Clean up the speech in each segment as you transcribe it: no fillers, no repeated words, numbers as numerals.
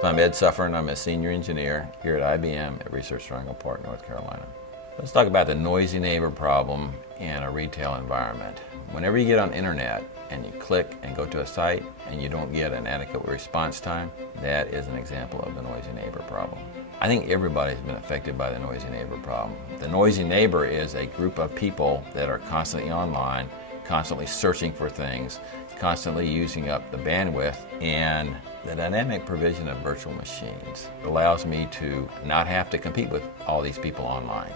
So I'm Ed Suffern. I'm a senior engineer here at IBM at Research Triangle Park, North Carolina. Let's talk about the noisy neighbor problem in a retail environment. Whenever you get on the internet and you click and go to a site and you don't get an adequate response time, that is an example of the noisy neighbor problem. I think everybody's been affected by the noisy neighbor problem. The noisy neighbor is a group of people that are constantly online, constantly searching for things, constantly using up the bandwidth, and the dynamic provision of virtual machines allows me to not have to compete with all these people online.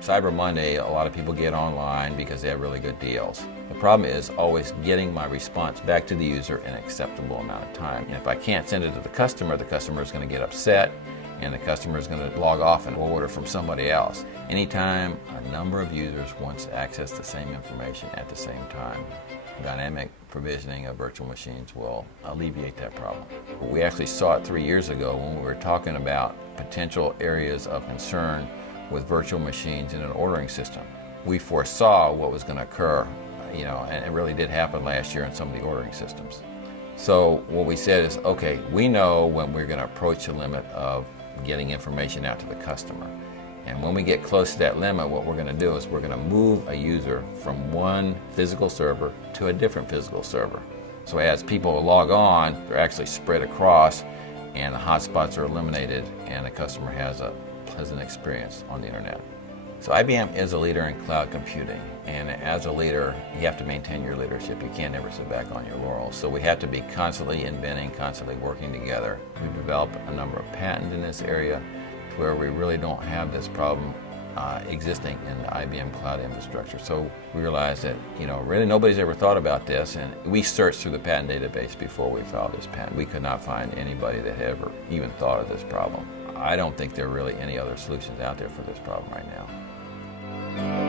Cyber Monday, a lot of people get online because they have really good deals. The problem is always getting my response back to the user in an acceptable amount of time. And if I can't send it to the customer is going to get upset, and the customer is going to log off and order from somebody else. Anytime a number of users wants to access the same information at the same time, dynamic provisioning of virtual machines will alleviate that problem. We actually saw it 3 years ago when we were talking about potential areas of concern with virtual machines in an ordering system. We foresaw what was going to occur, and it really did happen last year in some of the ordering systems. So what we said is, okay, we know when we're going to approach the limit of getting information out to the customer. And when we get close to that limit, what we're going to do is we're going to move a user from one physical server to a different physical server. So as people log on, they're actually spread across, and the hotspots are eliminated, and the customer has a pleasant experience on the internet. So IBM is a leader in cloud computing, and as a leader, you have to maintain your leadership. You can't ever sit back on your laurels. So we have to be constantly inventing, constantly working together. We've developed a number of patents in this area where we really don't have this problem existing in the IBM cloud infrastructure. So we realized that, really nobody's ever thought about this, and we searched through the patent database before we filed this patent. We could not find anybody that had ever even thought of this problem. I don't think there are really any other solutions out there for this problem right now.